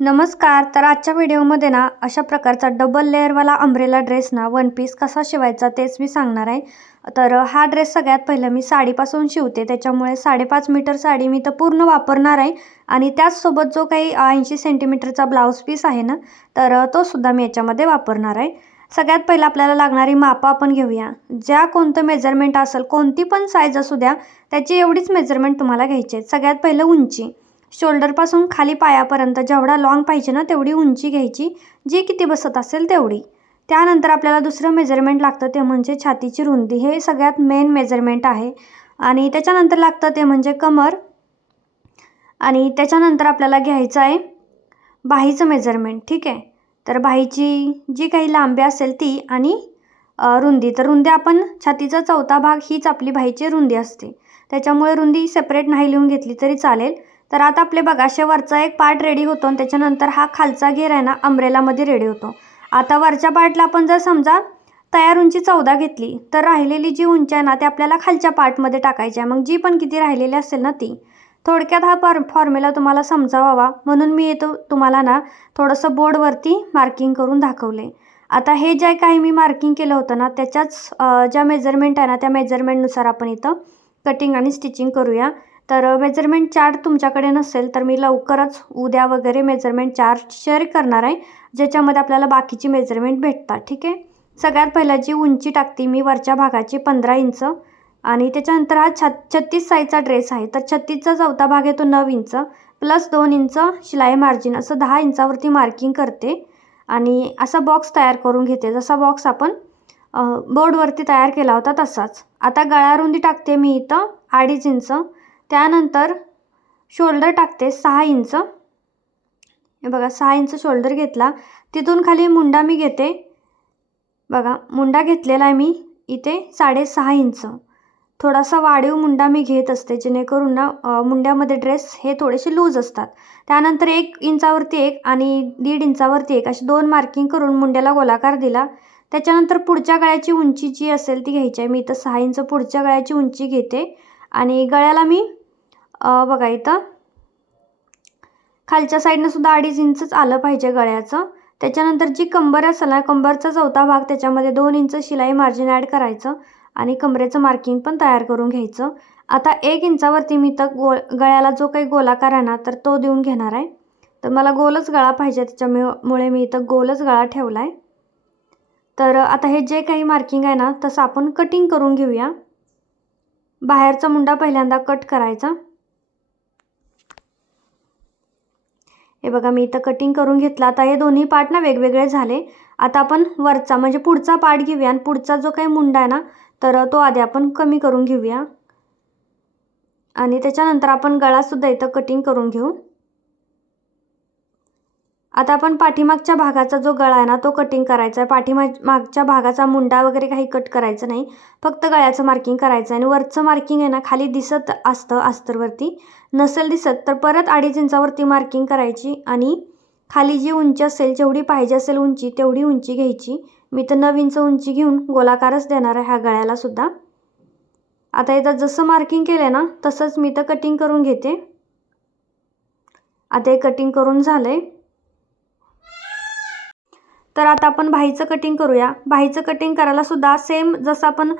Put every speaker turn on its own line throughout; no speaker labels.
नमस्कार तर आजच्या व्हिडिओमध्ये ना अशा प्रकारचा डबल लेअरवाला अंब्रेला ड्रेस ना वन पीस कसा शिवायचा तेच मी सांगणार आहे. तर हा ड्रेस सगळ्यात पहिलं मी साडीपासून शिवते त्याच्यामुळे साडेपाच मीटर साडी मी तर पूर्ण वापरणार आहे. आणि त्याचसोबत जो काही ऐंशी सेंटीमीटरचा ब्लाऊज पीस आहे ना तर तो सुद्धा मी याच्यामध्ये वापरणार आहे. सगळ्यात पहिलं आपल्याला लागणारी मापं आपण घेऊया. ज्या कोणतं मेजरमेंट असेल कोणती पण साईज असू द्या त्याची एवढीच मेजरमेंट तुम्हाला घ्यायची आहे. सगळ्यात पहिलं उंची. शोल्डरपासून खाली पायापर्यंत जेवढा लॉंग पाहिजे ना तेवढी उंची घ्यायची. जी किती बसत असेल तेवढी. त्यानंतर आपल्याला दुसरं मेजरमेंट लागतं ते म्हणजे छातीची रुंदी. हे सगळ्यात मेन मेजरमेंट आहे. आणि त्याच्यानंतर लागतं ते म्हणजे कमर. आणि त्याच्यानंतर आपल्याला घ्यायचं आहे बाहीचं मेजरमेंट ठीक आहे? तर बाहीची जी काही लांबी असेल ती आणि रुंदी. तर रुंदी आपण छातीचा चौथा भाग हीच आपली बाहीची रुंदी असते. त्याच्यामुळे रुंदी सेपरेट नाही लिहून घेतली तरी चालेल. तर आता आपले बघा शेवरचा वरचा एक पार्ट रेडी होतो आणि त्याच्यानंतर हा खालचा घेर आहे ना अम्ब्रेलामध्ये रेडी होतो. आता वरच्या पार्टला आपण जर समजा तयार उंची चौदा घेतली तर राहिलेली जी उंची आहे ना ती आपल्याला खालच्या पार्टमध्ये टाकायची आहे. मग जी पण किती राहिलेली असेल ना ती. थोडक्यात हा फॉर फॉर्म्युला तुम्हाला समजावावा. म्हणून मी येतो तुम्हाला ना थोडंसं बोर्डवरती मार्किंग करून दाखवले. आता हे जे काही मी मार्किंग केलं होतं ना त्याच्याच ज्या मेजरमेंट आहे ना त्या मेजरमेंटनुसार आपण इथं कटिंग आणि स्टिचिंग करूया. तर मेजरमेंट चार्ट तुमच्याकडे नसेल तर मी लवकरच उद्या वगैरे मेजरमेंट चार्ट शेअर करणार आहे ज्याच्यामध्ये आपल्याला बाकीची मेजरमेंट भेटतात ठीक आहे? सगळ्यात पहिला जी उंची टाकते मी वरच्या भागाची पंधरा इंच आणि त्याच्यानंतर हा छ छत्तीस साईजचा ड्रेस आहे तर छत्तीसचा चौथा भाग येतो नऊ इंच प्लस दोन इंच शिलाई मार्जिन असं दहा इंचावरती मार्किंग करते आणि असा बॉक्स तयार करून घेते. जसा बॉक्स आपण बोर्डवरती तयार केला होता तसाच. आता गळारुंदी टाकते मी इथं अडीच इंच त्यानंतर शोल्डर टाकते सहा इंच. हे बघा सहा इंच शोल्डर घेतला. तिथून खाली मुंडा मी घेते. बघा मुंडा घेतलेला आहे मी इथे साडेसहा इंच. थोडासा वाढीव मुंडा मी घेत असते जेणेकरून ना मुंड्यामध्ये ड्रेस हे थोडेसे लूज असतात. त्यानंतर एक इंचावरती एक आणि दीड इंचावरती एक अशी दोन मार्किंग करून मुंड्याला गोलाकार दिला. त्याच्यानंतर पुढच्या गळ्याची उंची जी असेल ती घ्यायची आहे. मी इथं सहा इंच पुढच्या गळ्याची उंची घेते आणि गळ्याला मी बघा इथं. खालच्या साईडनं सुद्धा अडीच इंचच आलं पाहिजे गळ्याचं. त्याच्यानंतर जी कंबर असेल ना कंबरचा चौथा भाग त्याच्यामध्ये दोन इंच शिलाई मार्जिन ॲड करायचं आणि कमरेचं मार्किंग पण तयार करून घ्यायचं. आता एक इंचावरती मी तर गो गळ्याला जो काही गोलाकार आहे ना तर तो देऊन घेणार आहे. तर मला गोलच गळा पाहिजे त्याच्यामुळे मी इथं गोलच गळा ठेवला आहे तर आता हे जे काही मार्किंग आहे ना तसं आपण कटिंग करून घेऊया. बाहेरचा मुंडा पहिल्यांदा कट करायचा. हे बघा मी इथं कटिंग करून घेतलं. आता हे दोन्ही पार्ट ना वेगवेगळे झाले. आता आपण वरचा म्हणजे पुढचा पार्ट घेऊया. आणि पुढचा जो काही मुंडा आहे ना तर तो आधी आपण कमी करून घेऊया. आणि त्याच्यानंतर आपण गळासुद्धा इथं कटिंग करून घेऊ. आता आपण पाठीमागच्या भागाचा जो गळा आहे ना तो कटिंग करायचा आहे. पाठीमाग मागच्या भागाचा मुंडा वगैरे काही कट करायचं नाही. फक्त गळ्याचं मार्किंग करायचं आहे. आणि वरचं मार्किंग आहे ना खाली दिसत असतं अस्तरवरती. नसेल दिसत तर परत अडीच इंचावरती मार्किंग करायची आणि खाली जी उंची असेल जेवढी पाहिजे असेल उंची तेवढी उंची घ्यायची. मी तर नऊ इंच उंची घेऊन गोलाकारच देणार आहे ह्या गळ्याला सुद्धा. आता इथं जसं मार्किंग केलं ना तसंच मी तर कटिंग करून घेते. आता हे कटिंग करून झालं आहे तर आता आपण बाहीचं कटिंग करूया. बाहीचं कटिंग करायला सुद्धा सेम जसं आपण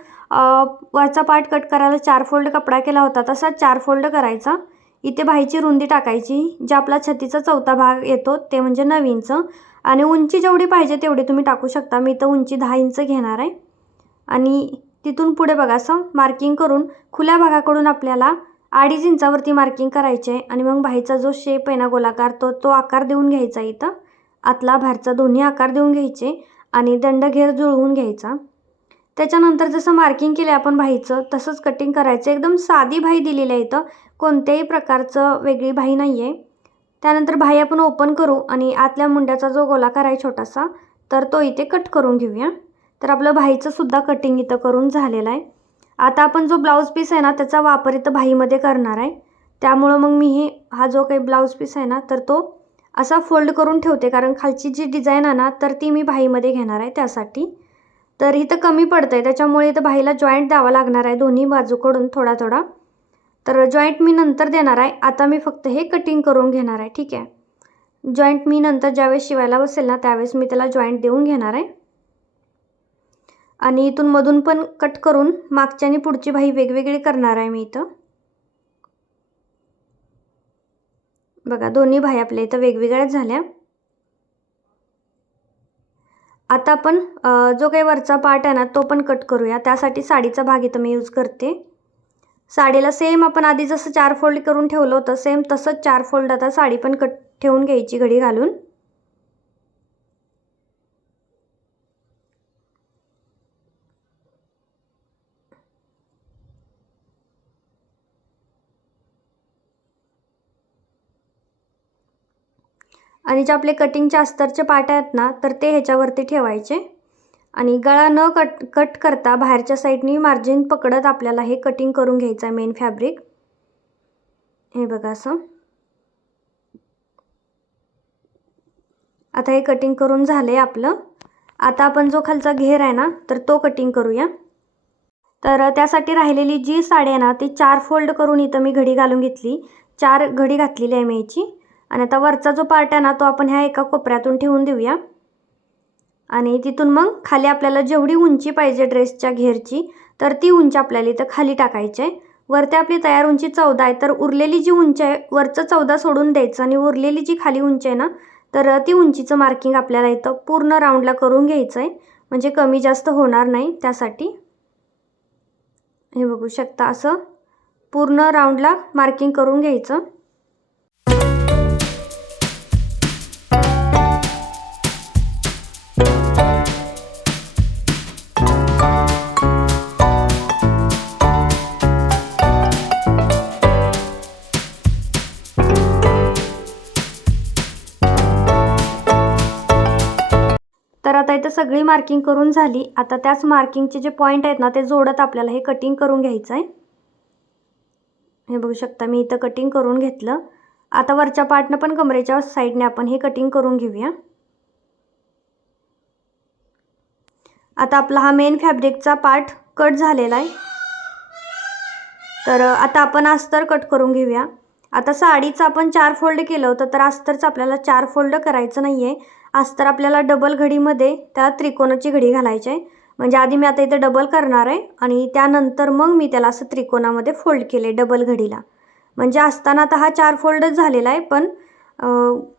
वरचा पार्ट कट करायला चार फोल्ड कपडा केला होता तसा चार फोल्ड करायचा. इथे बाहीची रुंदी टाकायची जे आपला छतीचा चौथा भाग येतो ते म्हणजे नऊ इंच आणि उंची जेवढी पाहिजे तेवढी तुम्ही टाकू शकता. मी इथं उंची दहा इंच घेणार आहे. आणि तिथून पुढे बघा असं मार्किंग करून खुल्या भागाकडून आपल्याला अडीच इंचावरती मार्किंग करायचे आहे. आणि मग बाहीचा जो शेप आहे ना गोलाकार तो तो आकार देऊन घ्यायचा इथं. आतला बाहेरचा दोन्ही आकार देऊन घ्यायचे आणि दंडघेर जुळवून घ्यायचा. त्याच्यानंतर जसं मार्किंग केलं आपण भाईचं तसंच कटिंग करायचं. एकदम साधी भाई दिलेली आहे इथं. कोणत्याही प्रकारचं वेगळी भाई नाही आहे त्यानंतर भाई आपण ओपन करू आणि आतल्या मुंड्याचा जो गोलाकार आहे छोटासा तर तो इथे कट करून घेऊया. तर आपलं भाईचंसुद्धा सुद्धा कटिंग इथं करून झालेलं आहे. आता आपण जो ब्लाऊज पीस आहे ना त्याचा वापर इथं भाईमध्ये करणार आहे. त्यामुळं मग मी हे हा जो काही ब्लाऊज पीस आहे ना तर तो असा फोल्ड करून ठेवते कारण खालची जी डिझाईन आहे ना तर ती मी बाहीमध्ये घेणार आहे त्यासाठी. तर इथं कमी पडतं आहे त्याच्यामुळे इथं बाहीला जॉईंट द्यावा लागणार आहे दोन्ही बाजूकडून थोडा थोडा. तर जॉईंट मी नंतर देणार आहे आता मी फक्त हे कटिंग करून घेणार आहे ठीक आहे. जॉईंट मी नंतर ज्यावेळेस शिवायला बसेल ना त्यावेळेस मी त्याला जॉईंट देऊन घेणार आहे. आणि इथून मधून पण कट करून मागच्या आणि पुढची बाही वेगवेगळी करणार आहे मी इथं. बघा दोन्ही भाई आपल्या इथं वेगवेगळ्याच झाल्या. आता आपण जो काही वरचा पार्ट आहे ना तो पण कट करूया. त्यासाठी साडीचा भाग इथं मी यूज करते. साडीला सेम आपण आधी जसं चार फोल्ड करून ठेवलं होतं सेम तसंच चार फोल्ड आता साडी पण कट ठेवून घ्यायची घडी घालून. आणि जे आपले कटिंगच्या अस्तरचे पाट आहेत ना तर ते ह्याच्यावरती ठेवायचे. आणि गळा न कट कट करता बाहेरच्या साईडनी मार्जिन पकडत आपल्याला हे कटिंग करून घ्यायचं आहे मेन फॅब्रिक हे बघा असं. आता हे कटिंग करून झालं आहे आपलं. आता आपण जो खालचा घेर आहे ना तर तो कटिंग करूया. तर त्यासाठी राहिलेली जी साडी आहे ना ती चार फोल्ड करून इथं मी घडी घालून घेतली. चार घडी घातलेली आहे मी याची आणि आता वरचा जो पार्ट आहे ना तो आपण ह्या एका कोपऱ्यातून ठेवून देऊया. आणि तिथून मग खाली आपल्याला जेवढी उंची पाहिजे ड्रेसच्या घेरची तर ती उंची आपल्याला इथं खाली टाकायची आहे. वरती आपली तयार उंची चौदा आहे तर उरलेली जी उंची आहे वरचं चौदा सोडून द्यायचं आणि उरलेली जी खाली उंची आहे ना तर ती उंचीचं मार्किंग आपल्याला इथं पूर्ण राऊंडला करून घ्यायचं आहे. म्हणजे कमी जास्त होणार नाही त्यासाठी. हे बघू शकता असं पूर्ण राऊंडला मार्किंग करून घ्यायचं. आता इथं सगळी मार्किंग करून झाली. आता त्याच मार्किंगचे जे पॉईंट आहेत ना ते जोडत आपल्याला हे कटिंग करून घ्यायचं आहे. हे बघू शकता मी इथं कटिंग करून घेतलं. आता वरच्या पार्टनं पण कमरेच्या साईडने आपण हे कटिंग करून घेऊया. आता आपला हा मेन फॅब्रिकचा पार्ट कट झालेला आहे. तर आता आपण अस्तर कट करून घेऊया. आता साडीचं आपण चार फोल्ड केलं होतं तर अस्तरचं आपल्याला चार फोल्ड करायचं नाही आहे अस्तर आपल्याला डबल घडीमध्ये त्या त्रिकोणाची घडी घालायची आहे. म्हणजे आधी मी आता इथं डबल करणार आहे आणि त्यानंतर मग मी त्याला असं त्रिकोणामध्ये फोल्ड केले डबल घडीला. म्हणजे असताना आता हा चार फोल्डच झालेला आहे पण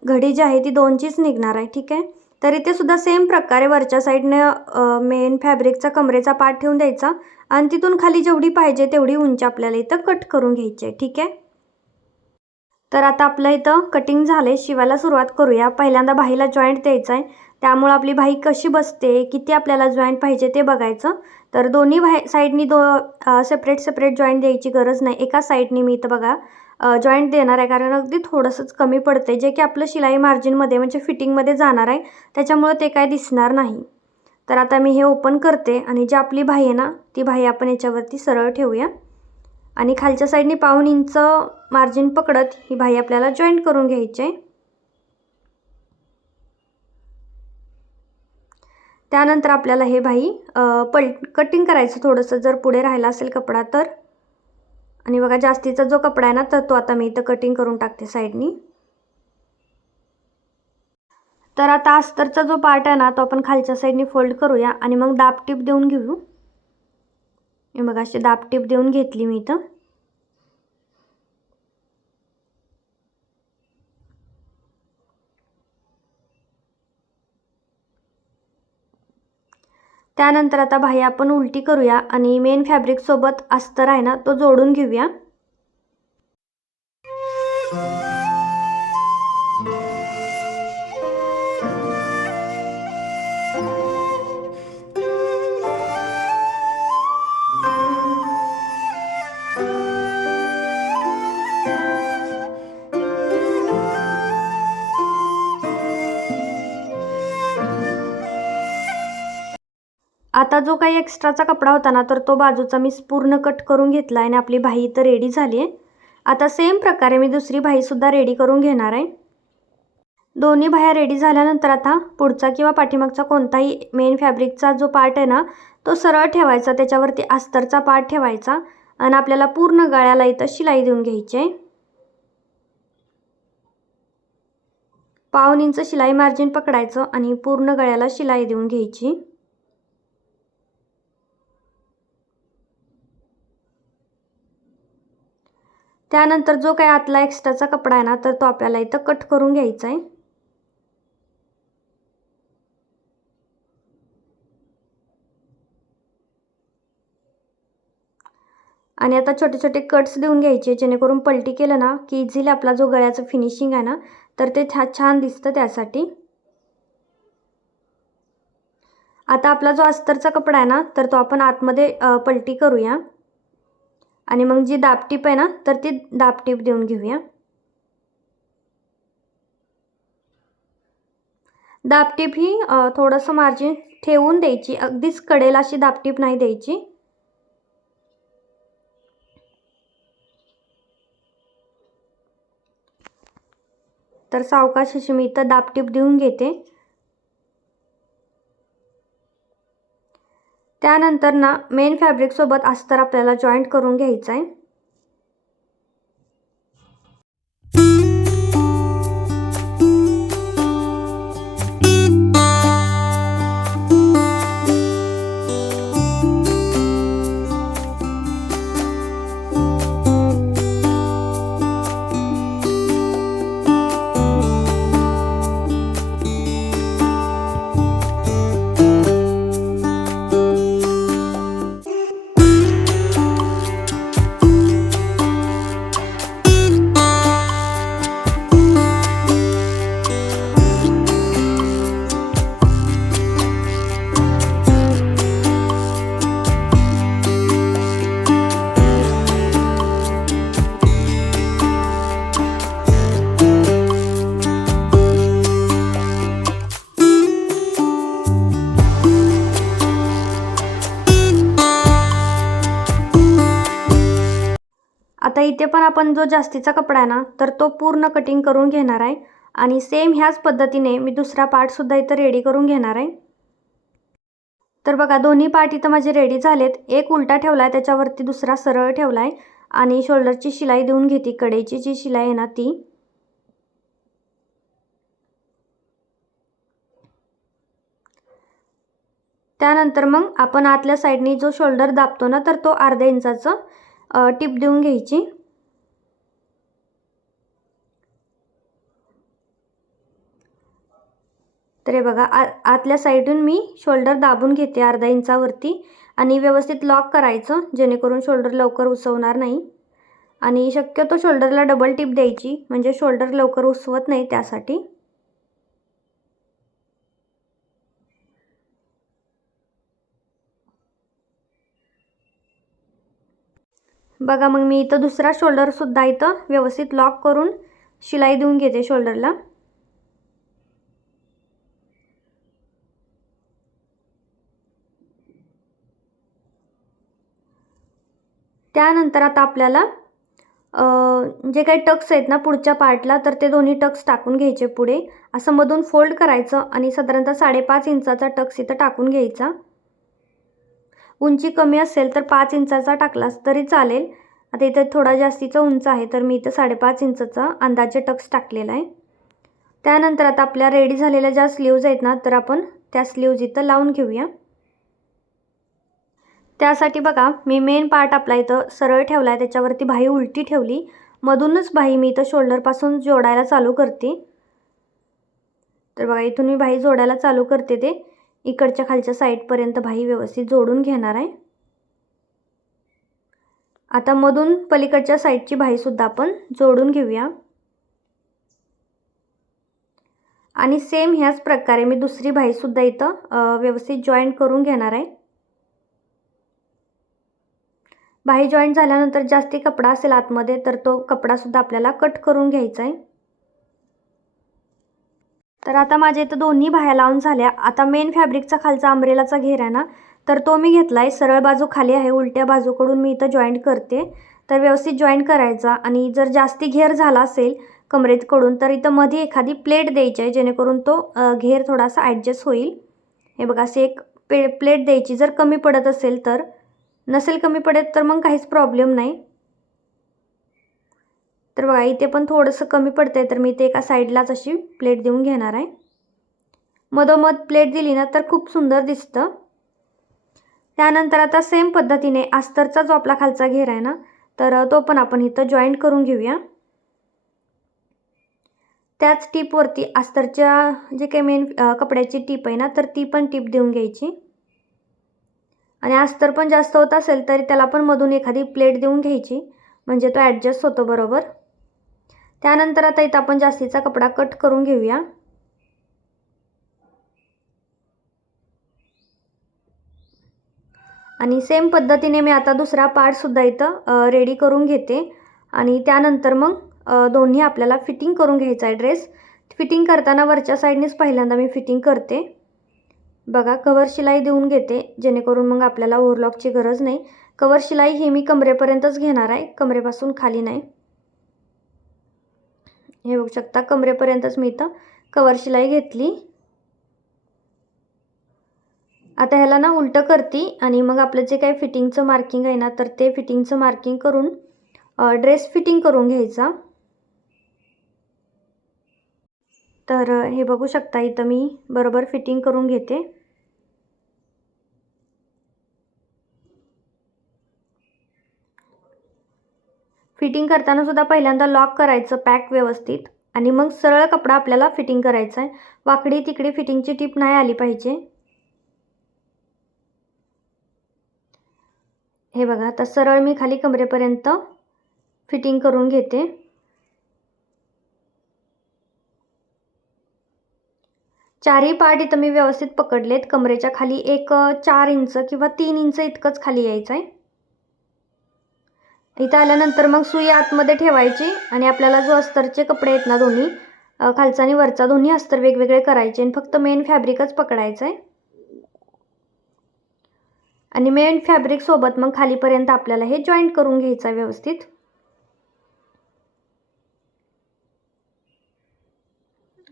घडी जी आहे ती दोनचीच निघणार आहे ठीक आहे? तर इथे सुद्धा सेम प्रकारे वरच्या साईडनं मेन फॅब्रिकचा कमरेचा पाठ ठेवून द्यायचा आणि तिथून खाली जेवढी पाहिजे तेवढी उंची आपल्याला इथं कट करून घ्यायची आहे ठीक आहे? तर आता आपलं इथं कटिंग झालं आहे शिवायला सुरुवात करूया. पहिल्यांदा बाहीला जॉईंट द्यायचा आहे. त्यामुळं आपली बाही कशी बसते किती आपल्याला जॉईंट पाहिजे ते बघायचं. तर दोन्ही बाहे साईडनी दो सेपरेट सेपरेट जॉईंट द्यायची गरज नाही. एका साईडनी मी इथं बघा जॉईंट देणार आहे. कारण अगदी थोडंसंच कमी पडते जे की आपलं शिलाई मार्जिनमध्ये म्हणजे फिटिंगमध्ये जाणार आहे. त्याच्यामुळं ते काय दिसणार नाही. तर आता मी हे ओपन करते. आणि जी आपली बाही आहे ना ती बाही आपण याच्यावरती सरळ ठेवूया. आणि खालच्या साईडने पाऊन इंच मार्जिन पकडत ही बाही आपल्याला जॉईंट करून घ्यायची. आहे त्यानंतर आपल्याला हे बाही पल कटिंग करायचं थोडंसं. जर पुढे राहिला असेल कपडा तर. आणि बघा जास्तीचा जो कपडा आहे ना तर तो आता मी इथं कटिंग करून टाकते साईडनी. तर आता अस्तरचा जो पार्ट आहे ना तो आपण खालच्या साईडनी फोल्ड करूया आणि मग दाब टीप देऊन घेऊ. हे बघा अशी दापटीप देऊन घेतली मी इथं. त्यानंतर आता भाई आपण उलटी करूया आणि मेन फॅब्रिकसोबत अस्तर आहे ना तो जोडून घेऊया. आता जो काही एक्स्ट्राचा कपडा होता ना तर तो बाजूचा मी पूर्ण कट करून घेतला आहे आणि आपली भाई तर रेडी झाली आहे आता सेम प्रकारे मी दुसरी भाईसुद्धा रेडी करून घेणार आहे. दोन्ही बाह्या रेडी झाल्यानंतर आता पुढचा किंवा पाठीमागचा कोणताही मेन फॅब्रिकचा जो पार्ट आहे ना तो सरळ ठेवायचा त्याच्यावरती अस्तरचा पार्ट ठेवायचा आणि आपल्याला पूर्ण गळ्याला इथं शिलाई देऊन घ्यायची आहे. पाऊण इंच शिलाई मार्जिन पकडायचं आणि पूर्ण गळ्याला शिलाई देऊन घ्यायची. त्यानंतर जो काही आतला एक्स्ट्राचा कपडा आहे ना तर तो आपल्याला इथं कट करून घ्यायचा आहे. आणि आता छोटे छोटे कट्स देऊन घ्यायचे जेणेकरून पलटी केलं ना की इझिली आपला जो गळ्याचं फिनिशिंग आहे ना तर ते छा छान दिसतं त्यासाठी. आता आपला जो अस्तरचा कपडा आहे ना तर तो आपण आतमध्ये पलटी करूया. आणि मग जी दापटीप आहे ना तर ती दापटीप देऊन घेऊया. दापटीप ही थोडंसं मार्जिन ठेवून द्यायची. अगदीच कडेल अशी दापटीप नाही द्यायची. तर सावकाश अशी मी इथं दापटीप देऊन घेते. त्यानंतर ना मेन फॅब्रिकसोबत अस्तर आपल्याला जॉईंट करून घ्यायचं आहे आता इथे पण आपण जो जास्तीचा कपडा आहे ना तर तो पूर्ण कटिंग करून घेणार आहे. आणि सेम ह्याच पद्धतीने मी दुसरा पार्टसुद्धा इथं रेडी करून घेणार आहे. तर बघा दोन्ही पार्ट इथं माझे रेडी झालेत. एक उलटा ठेवला आहे त्याच्यावरती दुसरा सरळ ठेवला आहे आणि शोल्डरची शिलाई देऊन घेते. कडेची जी शिलाई आहे ना ती. त्यानंतर मग आपण आतल्या साईडनी जो शोल्डर दाबतो ना तर तो अर्ध्या इंचाचं. टिप देऊन घ्यायची. तर हे बघा आ आतल्या साईडून मी शोल्डर दाबून घेते अर्धा इंचावरती आणि व्यवस्थित लॉक करायचं जेणेकरून शोल्डर लवकर उसवणार नाही. आणि शक्यतो शोल्डरला डबल टिप द्यायची म्हणजे शोल्डर लवकर उसवत नाही त्यासाठी. बघा मग मी इथं दुसरा शोल्डरसुद्धा इथं व्यवस्थित लॉक करून शिलाई देऊन घेते शोल्डरला त्यानंतर आता आपल्याला जे काही टक्स आहेत ना पुढच्या पार्टला तर ते दोन्ही टक्स टाकून घ्यायचे पुढे. असं मधून फोल्ड करायचं आणि साधारणतः साडेपाच इंचाचा टक्स इथं टाकून घ्यायचा. उंची कमी असेल तर पाच इंचाचा टाकलास तरी चालेल. आता इथं थोडा जास्तीचा उंच आहे तर मी इथं साडेपाच इंचाचा अंदाजे टक्स टाकलेला आहे. त्यानंतर आता आपल्या रेडी झालेल्या ज्या स्लीव्ज आहेत ना तर आपण त्या स्लीव्ज इथं लावून घेऊया. त्यासाठी बघा मी मेन पार्ट आपला इथं सरळ ठेवला आहे त्याच्यावरती बाही उलटी ठेवली. मधूनच बाही मी इथं शोल्डरपासून जोडायला चालू करते. तर बघा इथून मी बाही जोडायला चालू करते ते. इकडच्या खालच्या साईडपर्यंत भाई व्यवस्थित जोडून घेणार आहे. आता मधून पलीकडच्या साईडची भाईसुद्धा आपण जोडून घेऊया. आणि सेम ह्याच प्रकारे मी दुसरी भाईसुद्धा इथं व्यवस्थित जॉईंट करून घेणार आहे. भाई जॉईंट झाल्यानंतर जास्ती कपडा असेल आतमध्ये तर तो कपडासुद्धा आपल्याला कट करून घ्यायचा आहे. तर आता माझ्या इथं दोन्ही बाह्या लावून झाल्या. आता मेन फॅब्रिकचा खालचा अंब्रेलाचा घेर आहे ना तर तो मी घेतला आहे सरळ बाजू खाली आहे उलट्या बाजूकडून मी इथं जॉईंट करते. तर व्यवस्थित जॉईंट करायचा आणि जर जास्ती घेर झाला असेल कमरेतकडून तर इथं मध्ये एखादी प्लेट द्यायची आहे जेणेकरून तो घेर थोडासा ॲडजस्ट होईल. हे बघा असे एक पे प्लेट द्यायची. जर कमी पडत असेल तर नसेल कमी पडत तर मग काहीच प्रॉब्लेम नाही. तर बघा इथे पण थोडंसं कमी पडतं आहे तर मी ते एका साईडलाच अशी प्लेट देऊन घेणार आहे. मधोमध प्लेट दिली ना तर खूप सुंदर दिसतं. त्यानंतर आता सेम पद्धतीने अस्तरचा जो आपला खालचा घेर आहे ना तर तो पण आपण इथं जॉईंट करून घेऊया. त्याच टीपवरती अस्तरच्या जे काही मेन कपड्याची टीप आहे ना तर ती पण टीप देऊन घ्यायची. आणि अस्तर पण जास्त होत असेल तरी त्याला पण मधून एखादी प्लेट देऊन घ्यायची. म्हणजे तो ॲडजस्ट होतो बरोबर. त्यानंतर आता इथं आपण जास्तीचा कपडा कट करून घेऊया. आणि सेम पद्धतीने मी आता दुसरा पार्टसुद्धा इथं रेडी करून घेते. आणि त्यानंतर मग दोन्ही आपल्याला फिटिंग करून घ्यायचा आहे ड्रेस फिटिंग करताना वरच्या साईडनेच पहिल्यांदा मी फिटिंग करते. बघा कवर शिलाई देऊन घेते जेणेकरून मग आपल्याला ओव्हरलॉकची गरज नाही. कवर शिलाई ही मी कमरेपर्यंतच घेणार आहे कमरेपासून खाली नाही. हे बघू शकता कमरेपर्यंतच मी इथं कवर शिलाई घेतली. आता ह्याला ना उलटं करते आणि मग आपलं जे काही फिटिंगचं मार्किंग आहे ना तर ते फिटिंगचं मार्किंग करून ड्रेस फिटिंग करून घ्यायचा. तर हे बघू शकता इथं मी बरोबर फिटिंग करून घेते. फिटिंग करताना सुद्धा पहिल्यांदा लॉक करायचं पॅक व्यवस्थित. आणि मग सरळ कपडा आपल्याला फिटिंग करायचा आहे वाकडी तिकडी फिटिंगची टीप नाही आली पाहिजे. हे बघा आता सरळ मी खाली कमरेपर्यंत फिटिंग करून घेते. चारही पार्ट इथं मी व्यवस्थित पकडलेत. कमरेच्या खाली एक चार इंच किंवा तीन इंच इतकंच खाली यायचं आहे इथं आल्यानंतर मग सुई आतमध्ये ठेवायची आणि आपल्याला जो अस्तरचे कपडे आहेत ना दोन्ही खालचा आणि वरचा दोन्ही अस्तर वेगवेगळे करायचे आणि फक्त मेन फॅब्रिकच पकडायचं आहे आणि मेन फॅब्रिकसोबत मग खालीपर्यंत आपल्याला हे जॉईंट करून घ्यायचं आहे व्यवस्थित.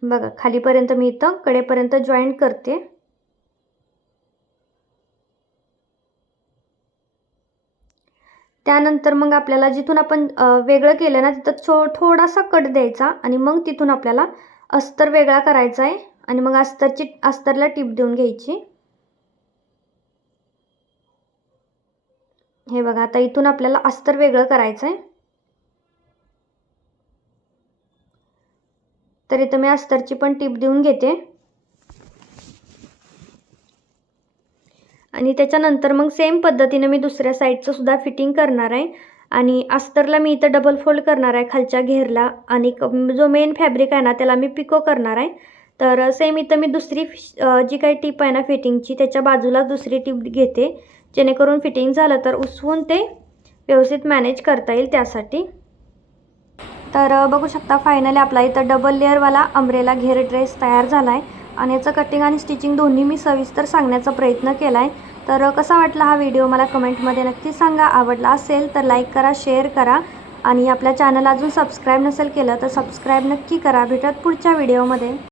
बघा खालीपर्यंत मी इथं कडेपर्यंत जॉईंट करते. त्यानंतर मग आपल्याला जिथून आपण वेगळं केलं ना तिथं छो थोडासा कट द्यायचा आणि मग तिथून आपल्याला अस्तर वेगळा करायचा आहे आणि मग अस्तरची अस्तरला टीप देऊन घ्यायची. हे बघा आता इथून आपल्याला अस्तर वेगळं करायचं आहे. तर इथं मी अस्तरची पण टीप देऊन घेते. आणि त्याच्यानंतर मग सेम पद्धतीनं मी दुसऱ्या साईडचं सुद्धा फिटिंग करणार आहे. आणि अस्तरला मी इथं डबल फोल्ड करणार आहे खालच्या घेरला. आणि जो मेन फॅब्रिक आहे ना त्याला मी पिको करणार आहे. तर सेम इथं मी दुसरी जी काही टीप आहे ना फिटिंगची त्याच्या बाजूला दुसरी टीप घेते. जेणेकरून फिटिंग झालं तर उसवून ते व्यवस्थित मॅनेज करता येईल त्यासाठी. तर बघू शकता फायनली आपला इथं डबल लेअरवाला अमरेला घेर ड्रेस तयार झाला आहे आणि याचं कटिंग आणि स्टिचिंग दोन्ही मी सविस्तर सांगण्याचा प्रयत्न केला आहे तर कसा वाटला हा व्हिडिओ मला कमेंटमध्ये नक्की सांगा. आवडला असेल तर लाईक करा शेअर करा. आणि आपल्या चॅनल अजून सबस्क्राईब नसेल केलं तर सबस्क्राईब नक्की करा. भेटत पुढच्या व्हिडिओमध्ये